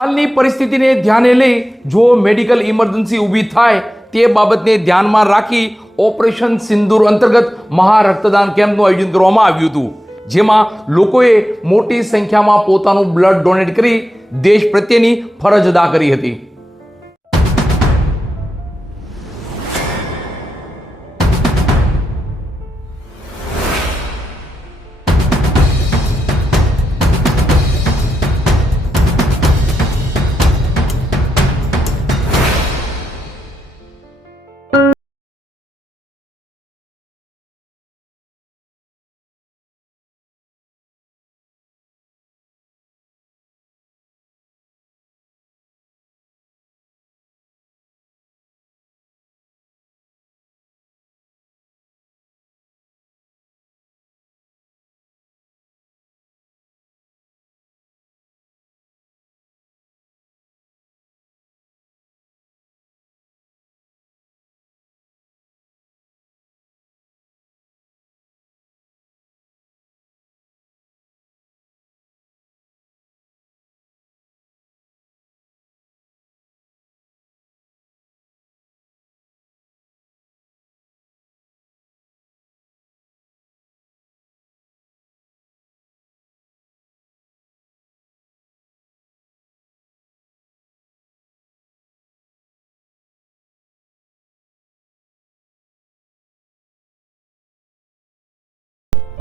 હાલની પરિસ્થિતિને ધ્યાને લઈ જો મેડિકલ ઇમરજન્સી ઊભી થાય તે બાબતને ધ્યાનમાં રાખી ઓપરેશન સિંદૂર અંતર્ગત મહા રક્તદાન કેમ્પનું આયોજન કરવામાં આવ્યું હતું, જેમાં લોકોએ મોટી સંખ્યામાં પોતાનું બ્લડ ડોનેટ કરી દેશ પ્રત્યેની ફરજ અદા કરી હતી.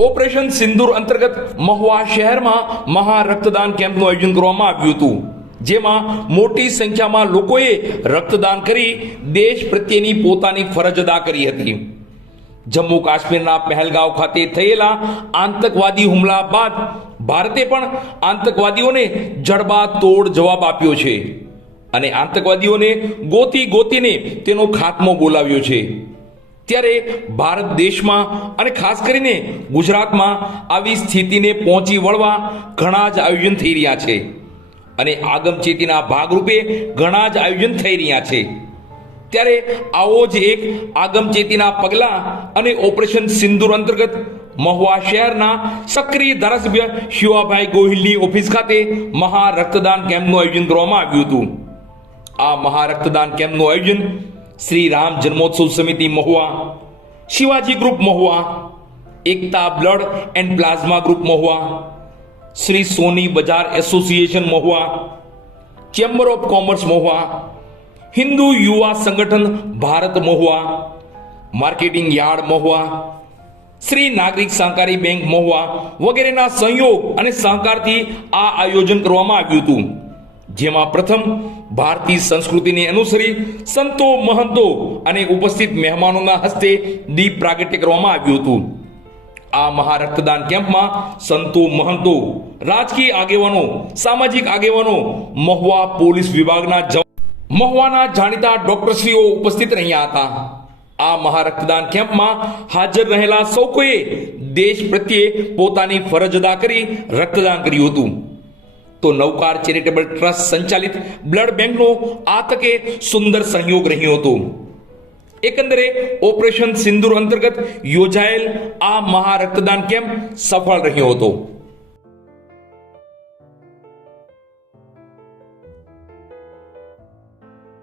ઓપરેશન સિંદૂર અંતર્ગત મહુવા શહેરમાં મહા રક્તદાન કેમ્પનું આયોજન કરવામાં આવ્યું હતું, જેમાં મોટી સંખ્યામાં લોકોએ રક્તદાન કરી દેશ પ્રત્યેની પોતાની ફરજ અદા કરી હતી. જમ્મુ કાશ્મીરના પહેલગાંવ ખાતે થયેલા આતંકવાદી હુમલા બાદ ભારતે પણ આતંકવાદીઓને જડબાતોડ જવાબ આપ્યો છે અને આતંકવાદીઓને ગોતીને તેનો ખાત્મો બોલાવ્યો છે. ત્યારે ભારત દેશમાં અને ખાસ કરીને ગુજરાતમાં આવી સ્થિતિને પહોંચી વળવા ઘણા જ આયોજન થઈ રહ્યા છે અને આગમચેતીના ભાગરૂપે ઘણા જ આયોજન થઈ રહ્યા છે. ત્યારે આવો જ એક આગમચેતીના પગલા અને ઓપરેશન સિંદૂર અંતર્ગત મહુવા શહેરના સક્રિય ધારાસભ્ય શિવાભાઈ ગોહિલની ઓફિસ ખાતે મહા રક્તદાન કેમ્પનું આયોજન કરવામાં આવ્યું હતું. આ મહા રક્તદાન કેમ્પનું આયોજન શ્રી રામ જન્મોત્સવ સમિતિ Mahuva, Shivaji group Mahuva, Ekta blood and plasma group Mahuva, Shri Soni Bazaar association Mahuva, chamber of commerce Mahuva, Hindu Yuva Sangathan Bharat Mahuva, marketing yard Mahuva, Shri Nagrik Sahakari bank Mahuva વગેરેના સહયોગ અને સહકારથી આ આયોજન કરવામાં આવ્યું હતું, જેમાં પ્રથમ ભારતીય સંસ્કૃતિને અનુસરી સંતો, મહંતો અને ઉપસ્થિત મહેમાનોના હસ્તે દીપ પ્રાગટ્ય કરવામાં આવ્યું હતું. આ મહા રક્તદાન કેમ્પમાં સંતો, મહંતો, રાજકીય આગેવાનો, સામાજિક આગેવાનો, મહુવા પોલીસ વિભાગના મહુવાના જાણીતા ડોક્ટરશ્રીઓ ઉપસ્થિત રહ્યા હતા. આ મહા રક્તદાન કેમ્પમાં હાજર રહેલા સૌ કોઈએ દેશ પ્રત્યે પોતાની ફરજ અદા કરી રક્તદાન કર્યું હતું. તો નવકાર ચેરિટેબલ ટ્રસ્ટ સંચાલિત બ્લડ બેંકનો આ તકે સુંદર સહયોગ રહ્યો હતો. એકંદરે ઓપરેશન સિંદૂર અંતર્ગત યોજાયેલ આ મહા રક્તદાન કેમ્પ સફળ રહ્યો હતો.